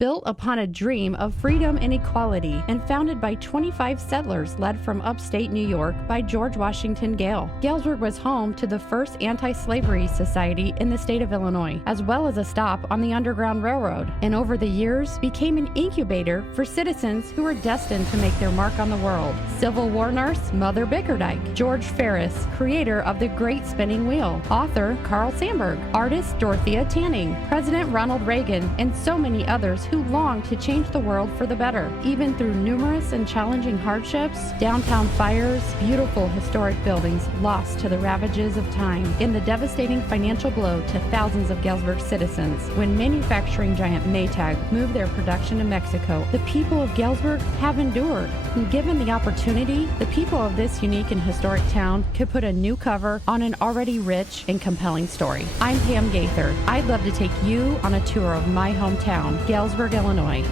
built upon a dream of freedom and equality, and founded by 25 settlers led from upstate New York by George Washington Gale. Galesburg was home to the first anti-slavery society in the state of Illinois, as well as a stop on the Underground Railroad, and over the years became an incubator for citizens who were destined to make their mark on the world. Civil War nurse Mother Bickerdike, George Ferris, creator of the Great Spinning Wheel, author Carl Sandburg, artist Dorothea Tanning, President Ronald Reagan, and so many others who longed to change the world for the better. Even through numerous and challenging hardships, downtown fires, beautiful historic buildings lost to the ravages of time, and the devastating financial blow to thousands of Galesburg citizens. When manufacturing giant Maytag moved their production to Mexico, the people of Galesburg have endured. And given the opportunity, the people of this unique and historic town could put a new cover on an already rich and compelling story. I'm Pam Gaither. I'd love to take you on a tour of my hometown, Galesburg, Illinois.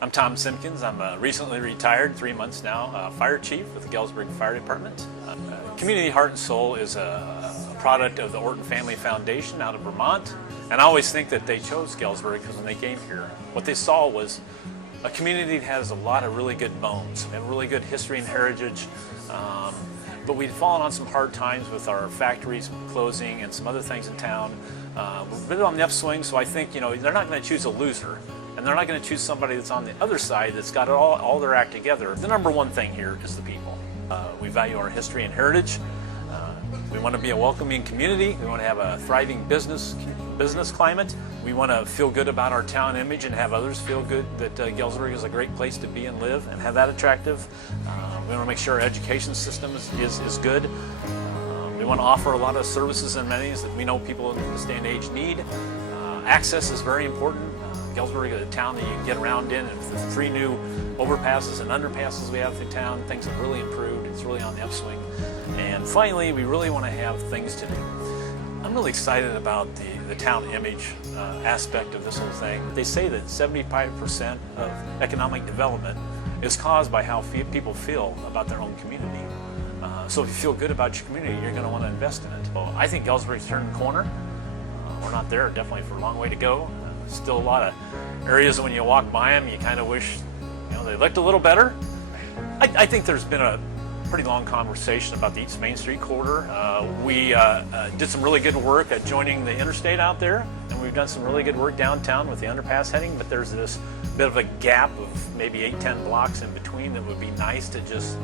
I'm Tom Simpkins. I'm recently retired, 3 months now, fire chief with the Galesburg Fire Department. Community Heart and Soul is a product of the Orton Family Foundation out of Vermont. And I always think that they chose Galesburg because when they came here, what they saw was a community that has a lot of really good bones and really good history and heritage. But we'd fallen on some hard times with our factories closing and some other things in town. We're a bit on the upswing, so I think they're not going to choose a loser. And they're not going to choose somebody that's on the other side that's got all their act together. The number one thing here is the people. We value our history and heritage. We want to be a welcoming community. We want to have a thriving business climate. We want to feel good about our town image and have others feel good that Galesburg is a great place to be and live and have that attractive. We want to make sure our education system is good. We want to offer a lot of services and amenities that we know people in this day and age need. Access is very important. Galesburg is a town that you can get around in, and the 3 new overpasses and underpasses we have through town, things have really improved. It's really on the upswing. And finally, we really want to have things to do. I'm really excited about the town image aspect of this whole thing. They say that 75% of economic development is caused by how people feel about their own community. So if you feel good about your community, you're going to want to invest in it. So I think Galesburg's turned the corner. We're not there, definitely for a long way to go. Still a lot of areas that when you walk by them, you kind of wish they looked a little better. I think there's been a pretty long conversation about the East Main Street corridor. We did some really good work at joining the interstate out there, and we've done some really good work downtown with the underpass heading, but there's this bit of a gap of maybe 8-10 blocks in between that would be nice to just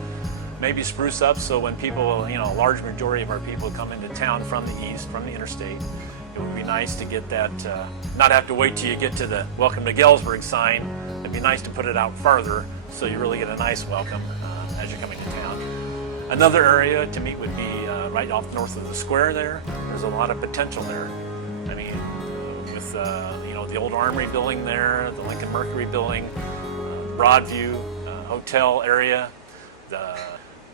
maybe spruce up, so when people, a large majority of our people come into town from the east, from the interstate, it would be nice to get that, not have to wait till you get to the Welcome to Galesburg sign. It'd be nice to put it out farther so you really get a nice welcome as you're coming to town. Another area to meet would be right off north of the square there. There's a lot of potential there. I mean, with the old Armory building there, the Lincoln Mercury building, Broadview hotel area,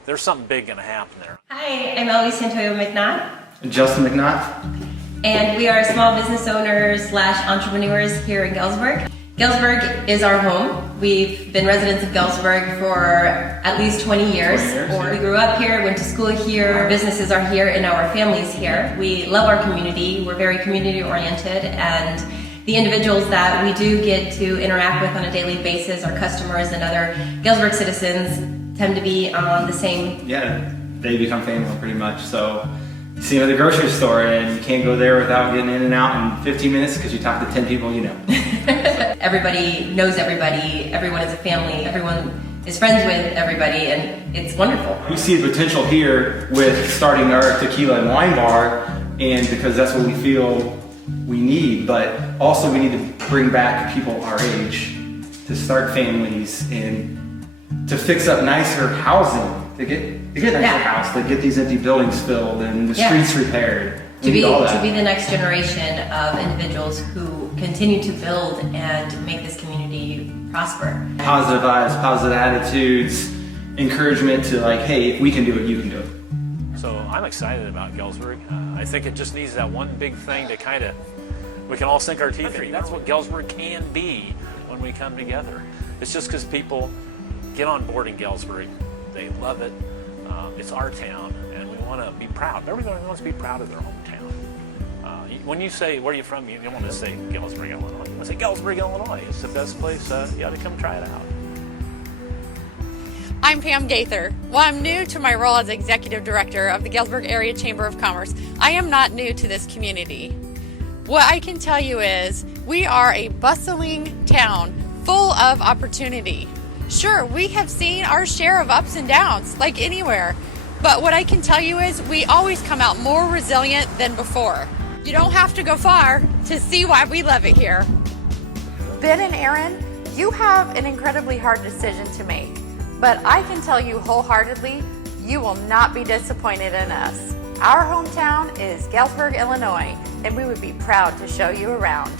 there's something big going to happen there. Hi, I'm Eloise Santoyo McNaught. Justin McNaught. And we are small business owners / entrepreneurs here in Galesburg. Galesburg is our home. We've been residents of Galesburg for at least 20 years. We grew up here, went to school here, our businesses are here, and our family's here. We love our community. We're very community oriented, and the individuals that we do get to interact with on a daily basis, our customers and other Galesburg citizens, tend to be on the same. Yeah, they become family pretty much. So you see them at the grocery store and you can't go there without getting in and out in 15 minutes because you talk to 10 people you know. Everybody knows everybody, everyone is a family, everyone is friends with everybody, and it's wonderful. We see the potential here with starting our tequila and wine bar, and because that's what we feel we need, but also we need to bring back people our age to start families and to fix up nicer housing, to get nicer house, to get these empty buildings filled and the streets repaired. To be the next generation of individuals who continue to build and make this community prosper. Positive vibes, positive attitudes, encouragement to hey, if we can do it, you can do it. So I'm excited about Galesburg. I think it just needs that one big thing to we can all sink our teeth in. That's what Galesburg can be when we come together. It's just because people get on board in Galesburg. They love it. It's our town, and we want to be proud. Everybody wants to be proud of their hometown. when you say, where are you from? You don't want to say Galesburg, Illinois. You want to say Galesburg, Illinois. It's the best place. You ought to come try it out. I'm Pam Gaither. While I'm new to my role as Executive Director of the Galesburg Area Chamber of Commerce, I am not new to this community. What I can tell you is we are a bustling town full of opportunity. Sure, we have seen our share of ups and downs like anywhere, but what I can tell you is we always come out more resilient than before. You don't have to go far to see why we love it here. Ben and Aaron, you have an incredibly hard decision to make. But I can tell you wholeheartedly, you will not be disappointed in us. Our hometown is Galesburg, Illinois, and we would be proud to show you around.